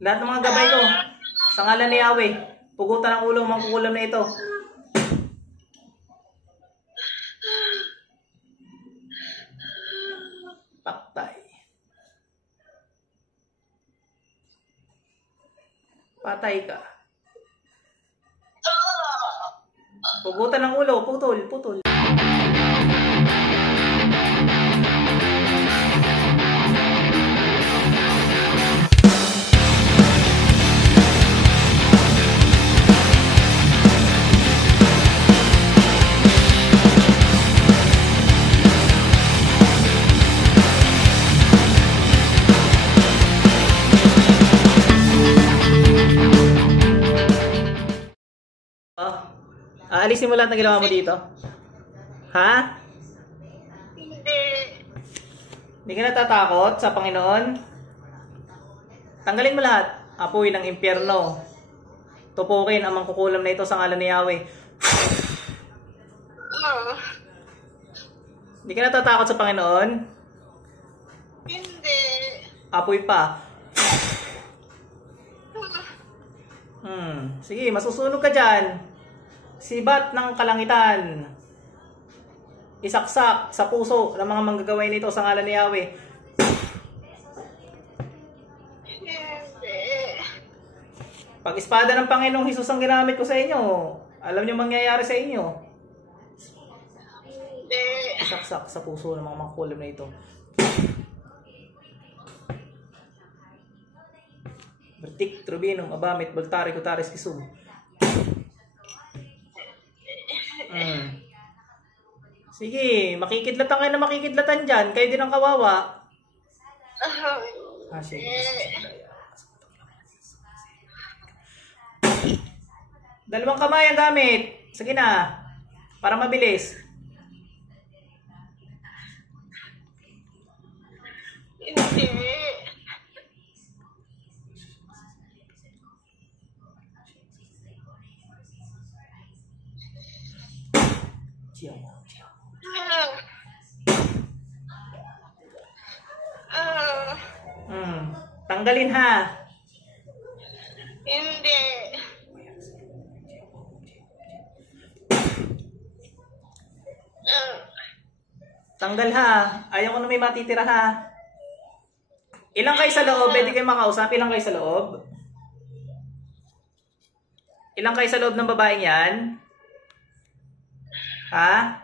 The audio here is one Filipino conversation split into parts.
Lahat ng mga gabay ko, sa ngalan ni Yahweh, pugutan ang ulo, mangkukulam na ito. Patay. Patay ka. Pugutan ng ulo, putol, putol. Aalisin mo lahat ng ginawa mo dito? Ha? Hindi. Hindi ka natatakot sa Panginoon? Tanggalin mo lahat. Apoy ng impyerno. Tupukin ang mangkukulam na ito sa ngalan ni Yahweh. Hindi ka natatakot sa Panginoon? Hindi. Apoy pa. Sige, masusunog ka dyan. Sibat ng kalangitan. Isaksak sa puso ng mga manggagaway nito sa ngalan ni Yahweh. Hindi. Pag-espada ng Panginoong Hesus ang ginamit ko sa inyo, alam niyo mangyayari sa inyo. Hindi. Isaksak sa puso ng mga mangkukulam na ito. Bertik, Trubinum, Abamit, Baltari, Kutaris, Kisum. Sige, makikidlatan kayo na makikidlatan dyan. Kayo din ang kawawa. Sige. Dalawang kamay ang gamit. Sige na. Para mabilis. Hindi. Tanggalin ha. Hindi. Tanggal ha. Ayaw ko na may matitira ha. Ilang kayo sa loob? Pwede kayo makausap? Ilang kayo sa loob? Ilang kayo sa loob ng babaeng yan? Ha?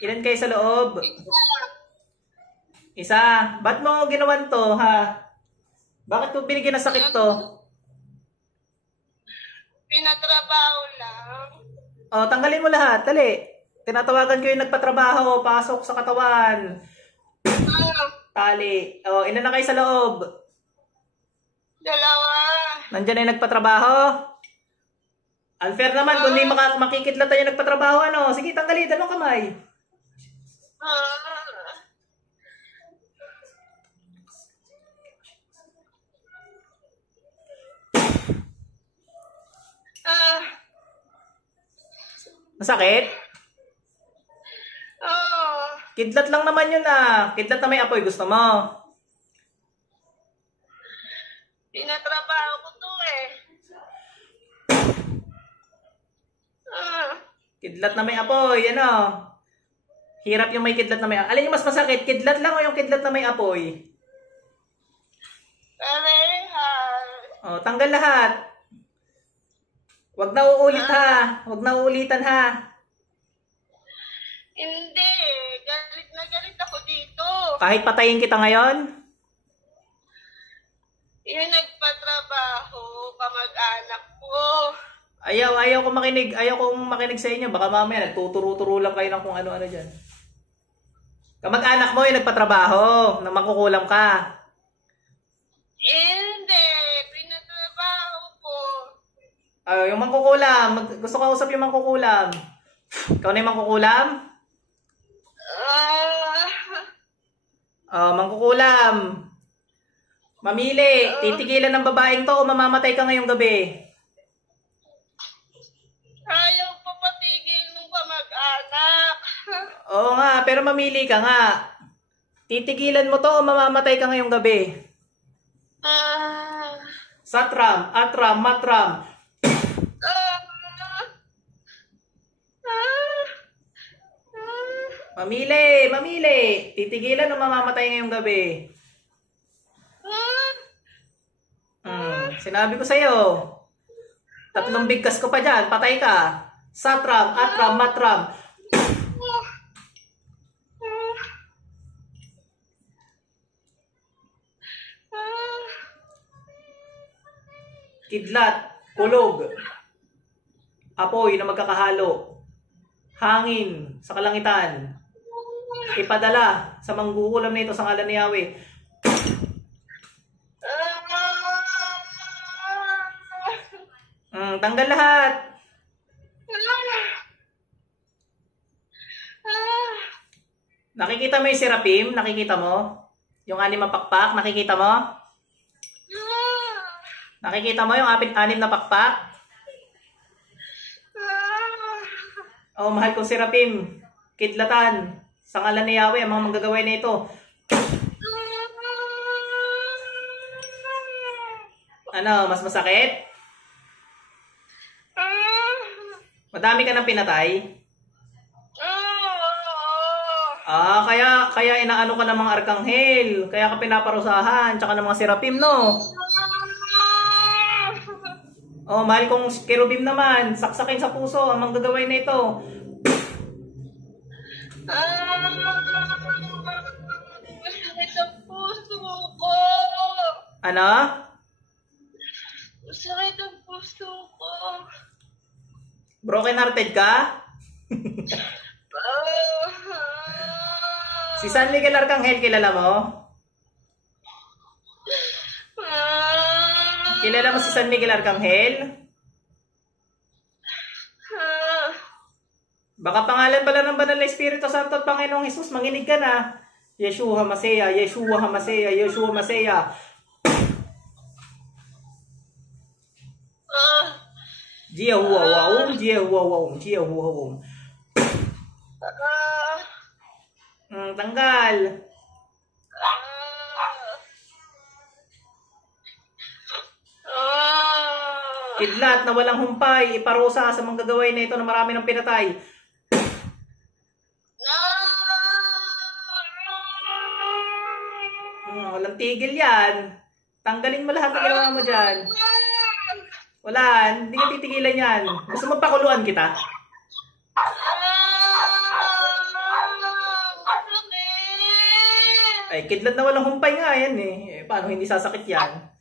Ilan kayo sa loob? Isa. Ba't mo ginawan to, ha? Bakit mo binigyan ng sakit to? Pinatrabaho lang. O, tanggalin mo lahat. Dali. Tinatawagan ko yung nagpatrabaho. Pasok sa katawan. Tali. O, ina na kayo sa loob. Dalawa. Nandiyan na yung nagpatrabaho. Unfair naman kung di makikidlatan yung nagpatrabaho. Ano? Sige, tanggalin. Dalawang kamay. Masakit? Kidlat lang naman yun ah. Kidlat na may apoy. Gusto mo? Pinatrabaho ko to eh. Kidlat na may apoy. Ano? Hirap yung may kidlat na may apoy. Alin yung mas masakit? Kidlat lang o yung kidlat na may apoy? Parehas. O, tanggal lahat. Huwag na uulit ha. Huwag na uulitan ha. Hindi. Galit na galit ako dito. Kahit patayin kita ngayon? Yung nagpatrabaho, kamag-anak ko. Ayaw kong makinig. Ayaw kong makinig sa inyo. Baka mamaya nagtuturo-turo lang kayo ng kung ano-ano dyan. Kamag-anak mo yung nagpatrabaho na makukulam ka. Hindi. Pinatrabaho ko. Yung mangkukulam. Gusto ko usap yung mangkukulam. Ikaw na yung mangkukulam? Mangkukulam. Mamili. Titigilan ng babaeng to o mamamatay ka ngayong gabi? Ayaw pa patigil ng kamag-anak. Oo nga, pero mamili ka nga. Titigilan mo to o mamamatay ka ngayong gabi? Satram, Atram, Matram. Ah, ah, Mamili, mamili. Titigilan o mamamatay ngayong gabi? Sinabi ko sa'yo. 3 bigkas ko pa dyan. Patay ka. Satram, Atram, Matram. Kidlat, kulog, apoy na magkakahalo, hangin sa kalangitan, ipadala sa manggukulam na ito sa ngalan ni Yahweh. Tanggal lahat. Nakikita mo yung Seraphim? Nakikita mo? Yung 6 na pakpak? Nakikita mo? Nakikita mo yung 6 na pakpak? Oh, mahal kong Seraphim, kidlatan sa ngalan ni Yahweh ang mga manggagaway na ito. Ano, mas masakit? Madami ka nang pinatay? Kaya inaano ka ng mga arkanghel, kaya ka pinaparusahan, tsaka ng mga Seraphim, no? Oh, mahal kong kerubim naman, saksakin sa puso ang manggagaway na ito. Masakit ang puso ko. Ano? Masakit ang puso ko. Broken hearted ka? Si San Miguel Arcangel, kilala mo? Kilala mo si San Miguel Arcangel? Baka pangalan pala ng Banal na Espiritu Santo at Panginoong Hesus, manginig ka na. Yeshua Masea, Yeshua Hamasea, Yeshua Masea. Jehovah Waum, Jehovah Waum, Jehovah Waum. Tanggal. Kidlat na walang humpay, iparusa sa manggagaway na ito na marami ng pinatay. Walang tigil yan. Tanggalin mo lahat ng ginawa mo dyan. Wala, hindi ka titigilan yan. Gusto mo pakuluan kita? Ay, kidlat na walang humpay nga yan eh. Paano hindi sasakit yan?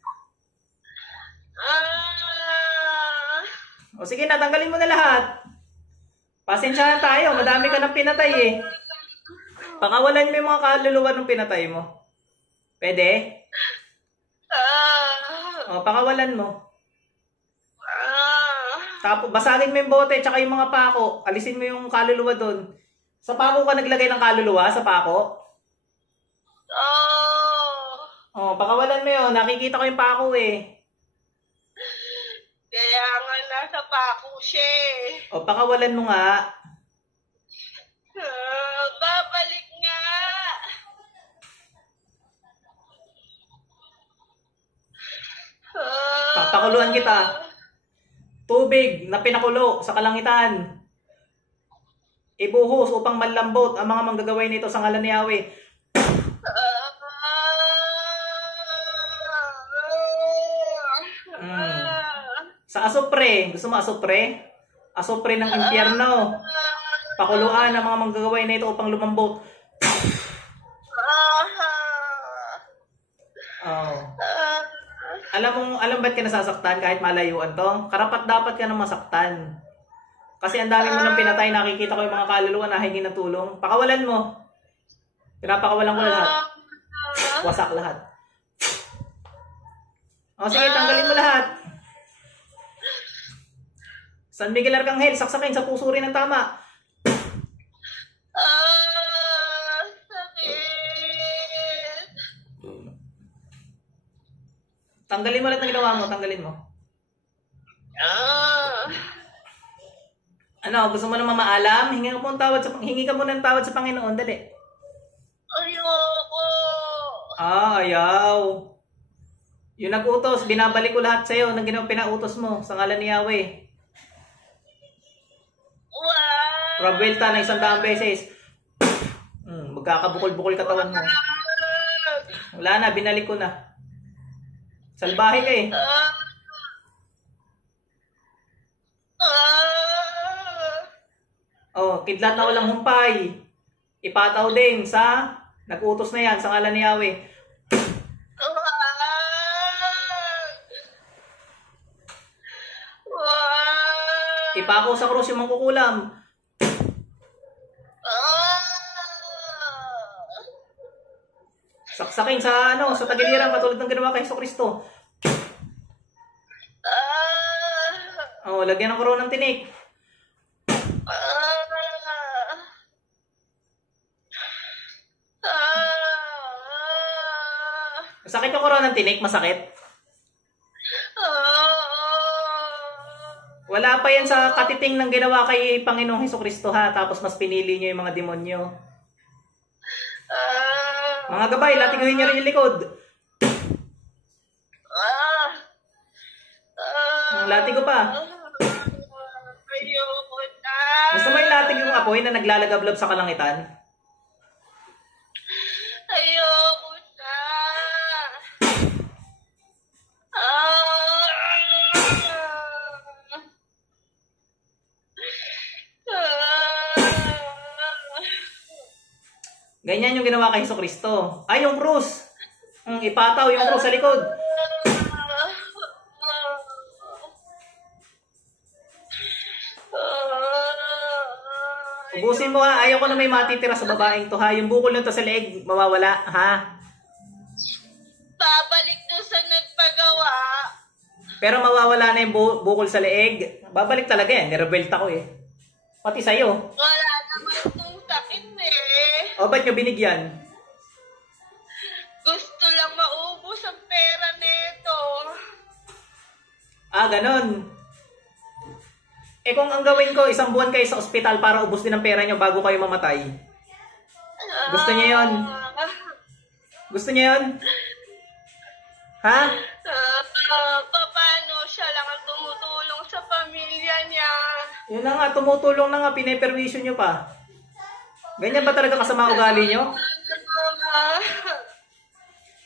O sige na, tanggalin mo na lahat. Pasensyahan tayo, madami ka ng pinatay eh. Pakawalan mo yung mga kaluluwa ng pinatay mo. Pwede? O, pakawalan mo. Tapos, basagin mo yung bote, tsaka yung mga pako. Alisin mo yung kaluluwa doon. Sa pako ka naglagay ng kaluluwa? Sa pako? O, pakawalan mo yun. Nakikita ko yung pako eh. Kaya nga nasa pako siya eh. O, pakawalan mo nga. Babalik nga. Papakuluan kita. Tubig na pinakulo sa kalangitan. Ibuhos upang manlambot ang mga manggagaway nito sa ngalan ni Yahweh. Sa asupre. Gusto mo asupre? Asupre ng impyerno. Pakuluan ang mga manggagaway na ito upang lumambot. Oh. Alam ba't ka nasasaktan kahit malayuan to? Karapat dapat ka nang masaktan. Kasi ang dami mo nang pinatay, nakikita ko yung mga kaluluwa na hingi ng tulong. Pakawalan mo. Pinapakawalan ko lahat. Wasak lahat. O sige, tanggalin mo lahat. San Miguel Arcangel, saksakin sa puso rin ng tama. Sakit. Tanggalin mo lahat ng ginawa mo, tanggalin mo. Ano, gusto mo naman maalam? Hingi ka muna ng tawad sa Panginoon, dali. Ayoko. Ayaw. Yung nag-utos, binabalik ko lahat sa'yo ng pinautos mo sa ngalan ni Yahweh. Wag! Rabwelta ng 100 beses. Magkakabukol-bukol katawan mo. Wala na, binalik ko na. Salbahe ka eh. Oh, kidlat na walang humpay. Ipataw din sa nag-utos na yan sa ngalan ni Yahweh. Ipako sa krus yung mangkukulam. Saksakin sa sa tagiliran katulad ng ginawa kay Jesucristo. Oh, lagyan ng koronang tinik. Masakit yung koronang tinik? Masakit? Wala pa yan sa katiting ng ginawa kay Panginoong Jesucristo ha. Tapos mas pinili niyo yung mga demonyo. Mga gabay, latiguhin niyo rin yung likod. Latigo pa. Ayoko na. Gusto mo yung latig yung apoy na naglalagablab sa kalangitan? Ayoko na. Ganyan yung ginawa kay Jesucristo. Ay, yung krus. Ipataw yung krus sa likod. Ubusin mo ha. Ayaw ko na may matitira sa babaeng to ha. Yung bukol nito sa leeg, mawawala ha. Babalik doon sa nagpagawa. Pero mawawala na yung bukol sa leeg. Babalik talaga yan. Nirebelta ko eh. Pati sa'yo. Wala naman itong sakit eh. O, ba't nyo binigyan? Gusto lang maubos ang pera nito. Ah, ganon. Eh kung ang gawin ko, 1 buwan kayo sa ospital para ubos din ang pera nyo bago kayo mamatay. Gusto niyo yun? Gusto niyo yun? Ha? Paano siya lang ang tumutulong sa pamilya niya? Yun na nga, tumutulong na nga, piniperwisyo nyo pa. Ganyan ba talaga kasama ugali nyo?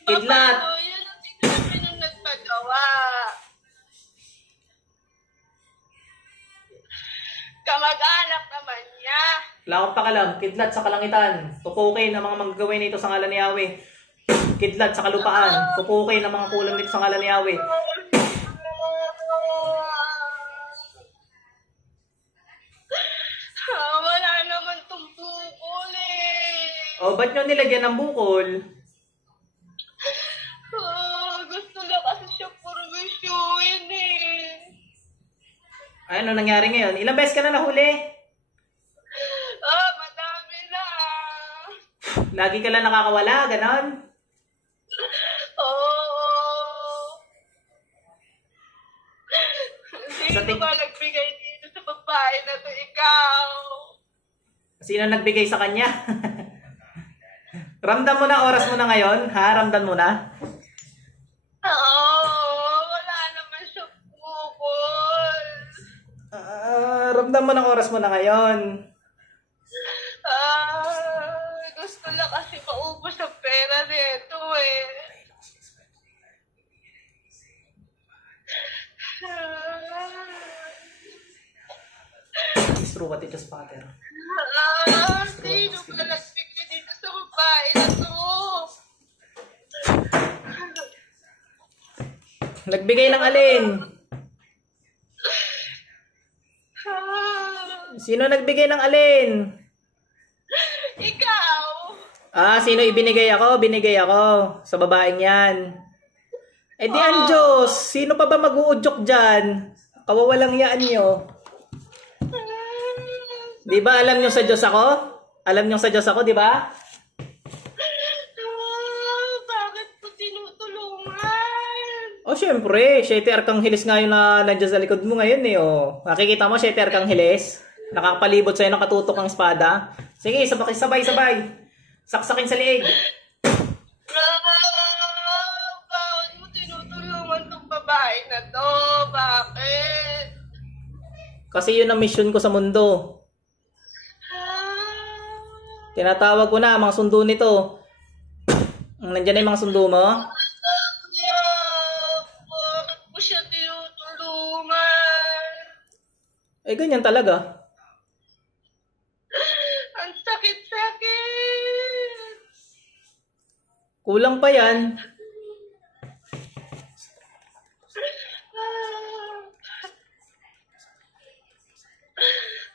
Kidlat. Paano? Yun ang sinabi nung nagpagawa. Kamag-anak naman niya. Wala akong pakalam. Kidlat sa kalangitan. Tukukin ang mga manggagawin nito sa ngalan ni Yahweh. Kidlat sa kalupaan. Tukukin ang mga kulang nito sa ngalan ni Yahweh. Wala naman tong bukol eh. O, ba't nyo nilagyan ng bukol? Gusto lang kasi siya purwisyuin eh. Ay, ano nangyari ngayon? Ilang beses ka na nahuli? Madami na. Lagi ka lang nakakawala, ganon? Sino ba nagbigay dito sa babae na to? Ikaw. Sino nagbigay sa kanya? Ramdam mo na oras mo na ngayon? Ha? Ramdam mo na? Wala naman siya bukol. Ramdam mo ng oras mo na ngayon. Gusto lang kasi maubos ang pera nito eh. True what it is, Father. Sino ba nagbigay dito sa babae na to? Nagbigay ng alin? Sino nagbigay ng alin? Ikaw. Sino ibinigay ako? Binigay ako sa babaeng yan. Eh di ang Diyos, sino pa ba mag-uudyok dyan? Kawawalang yaan nyo. Di ba alam nyo sa Diyos ako? Alam nyo sa Diyos ako, di ba? Bakit po tinutulungan? Syempre, 7 Arkangheles nga yun na nandiyan sa likod mo ngayon eh. Makikita mo, 7 Arkangheles. Nakakapalibot sa'yo ng katutok ang espada. Sige, sabay. Saksakin sa liig. Bakit mo tinutulungan? babae na to? Bakit? Kasi yun ang mission ko sa mundo. Tinatawag ko na mga sundo nito. Nandiyan na yung mga sundo mo? Bakit mo siya tinutulungan? Eh, ganyan talaga. Ang sakit-sakit. Kulang pa yan.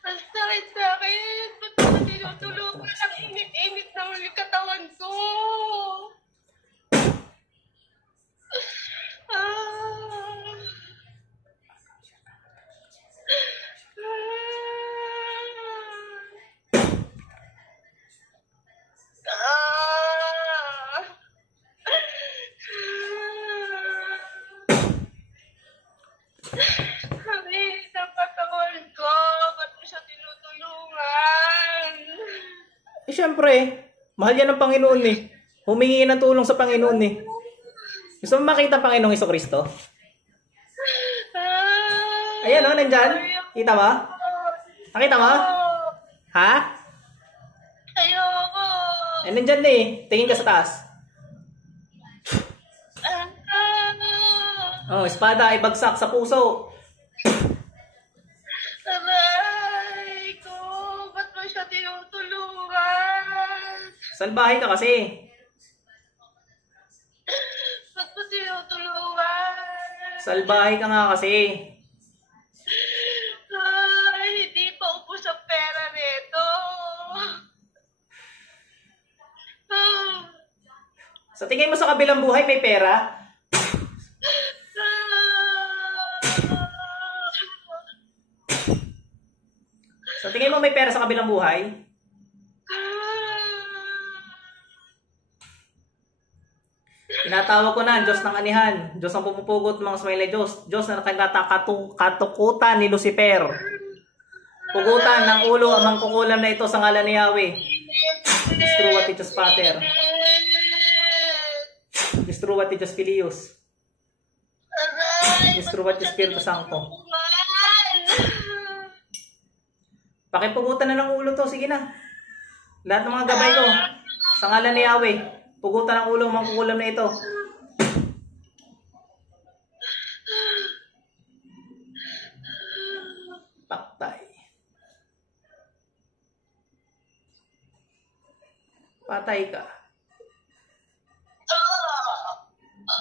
Ang sakit-sakit. Ba't mo tinutulungan? Ang init-init ng katawan ko. Sakit ang katawan ko. Ba't mo siya tinutulungan? Eh, syempre. Mahal yan ng Panginoon eh. Humingi ng tulong sa Panginoon eh. Gusto mo makita ang Panginoong Jesucristo? Ayan o, nandyan. Kita mo? Nakita mo? Ha? Ayoko. Eh, nandyan na eh. Tingin ka sa taas. Oh, espada ay bagsak sa puso. Aray ko. Ba't mo siya tinutulungan? Salbahe ka kasi. Ba't mo tinutulungan? Salbahe ka nga kasi. Ay, hindi pa ubos ang pera nito. Sa tingin mo sa kabilang buhay may pera? Sa tingin mo may pera sa kabilang buhay? Tinatawag ko na, Diyos ng anihan. Diyos ang pumupugot mga smiley Diyos. Diyos na katukutan ni Lucifer. Pugutan ng ulo ang mangkukulam na ito sa ngalan ni Yahweh. Destroy what Diyos Pater. Destroy what Diyos Filius. Destroy what Diyos Espiritu Santo. Pakipugutan na ng ulo to. Sige na. Lahat ng mga gabay ko. Sa ngalan ni Yahweh. Pugutan ng ulo ang mangkukulam na ito. Patay. Patay ka.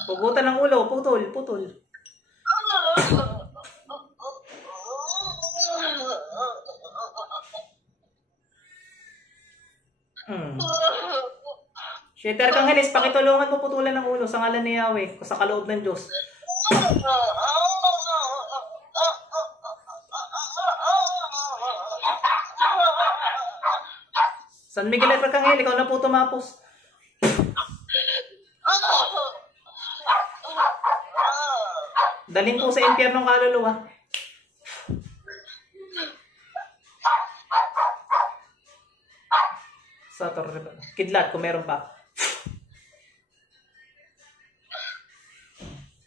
Pugutan ng ulo. Putol. Putol. Sheter Kanghelis, pakitulungan mo putulan ng ulo sa ngalan ni Yahweh, sa kaloob ng Diyos. San Miguel Arcangel, ikaw na po tumapos. Dalhin po sa impyerno ng kaluluwa. Sa kidlat, kung meron pa.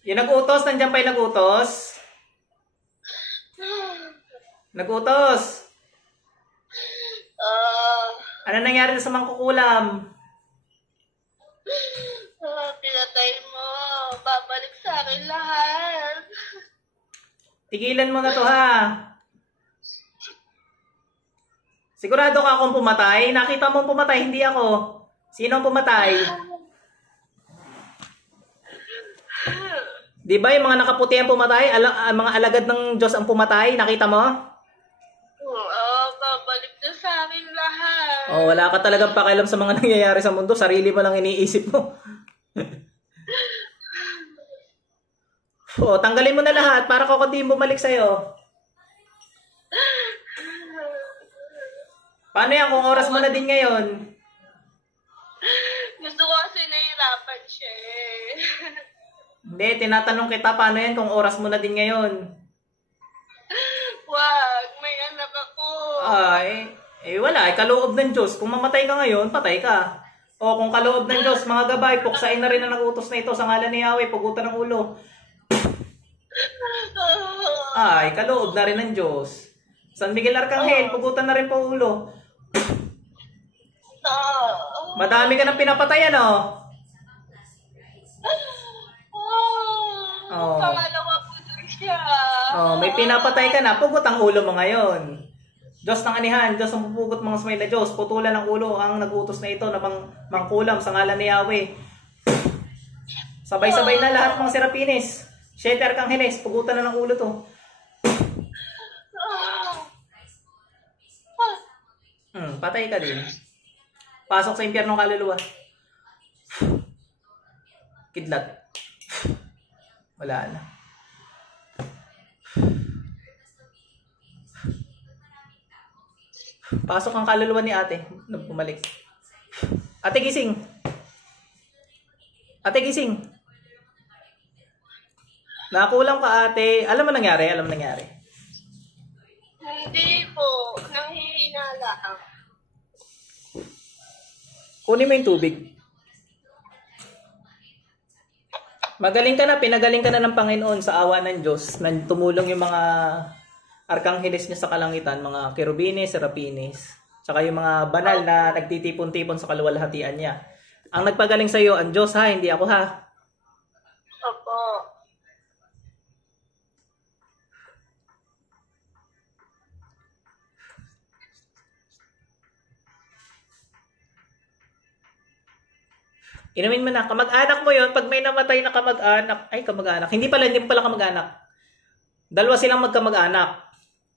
Yung nag-utos, nandiyan pa yung nag-utos. Nag-utos. Ano nangyari na sa mangkukulam? Pinatay mo. Babalik sa akin lahat. Tigilan mo na to ha. Sigurado ka akong pumatay? Nakita mo pumatay, hindi ako. Sino ang pumatay? Di ba yung mga nakaputi ang pumatay? Mga alagad ng Diyos ang pumatay? Nakita mo? Babalik na sa akin lahat. Oh, wala ka talagang pakialam sa mga nangyayari sa mundo. Sarili mo lang iniisip mo. Oh, tanggalin mo na lahat para ko kundi bumalik sa'yo. Paano yan kung oras mo na din ngayon? Gusto ko kasi nahihirapan siya eh. Hindi, tinatanong kita paano yan kung oras mo na din ngayon? Wag, may anak ako. Wala. Kaloob ng Diyos. Kung mamatay ka ngayon, patay ka. O kung kaloob ng Diyos, mga gabay, puksain na rin ang nag-utos na ito sa ngalan ni Yahweh, pugutan ng ulo. Ay, kaloob na rin ng Diyos. San Miguel Arcangel, pugutan na rin po ulo. Madami ka ng pinapatay, ano? Pangalawa po doon siya. May pinapatay ka na, pugot ang ulo mo ngayon. Diyos ng anihan, Diyos ang pupugot mga smile na Diyos, putulan ng ulo ang nagutos na ito na mangkulam sa ngalan ni Yahweh. Sabay-sabay na lahat mga serapines. 7 Arcangheles, pugutan na ng ulo to. Patay ka din. Pasok sa impyernong kaluluwa. Kidlat. Wala na. Pasok ang kaluluwa ni ate. Bumalik. Ate gising. Ate gising. Nakulang ka ate. Alam mo nangyari? Alam mo nangyari? Hindi po. Nanghihina lang. Kunin mo yung tubig. Magaling ka na, pinagaling ka na ng Panginoon sa awa ng Diyos na tumulong yung mga arkangheles niya sa kalangitan, mga kerubines, serapines, tsaka yung mga banal na nagtitipon-tipon sa kaluwalhatian niya. Ang nagpagaling sa iyo, ang Diyos ha, hindi ako ha. Opo. Inumin mo na, kamag-anak mo yon pag may namatay na kamag-anak, hindi mo pala kamag-anak. Dalawa silang magkamag-anak.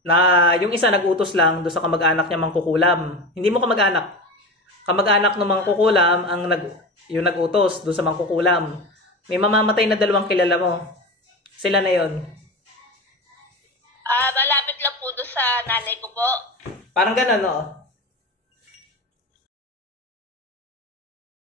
Na yung isa nag-utos lang doon sa kamag-anak niya mangkukulam. Hindi mo kamag-anak. Kamag-anak ng mangkukulam yung nag-utos doon sa mangkukulam. May mamamatay na dalawang kilala mo. Sila na yon. Malapit lang po doon sa nanay ko po. Parang gano'n, no?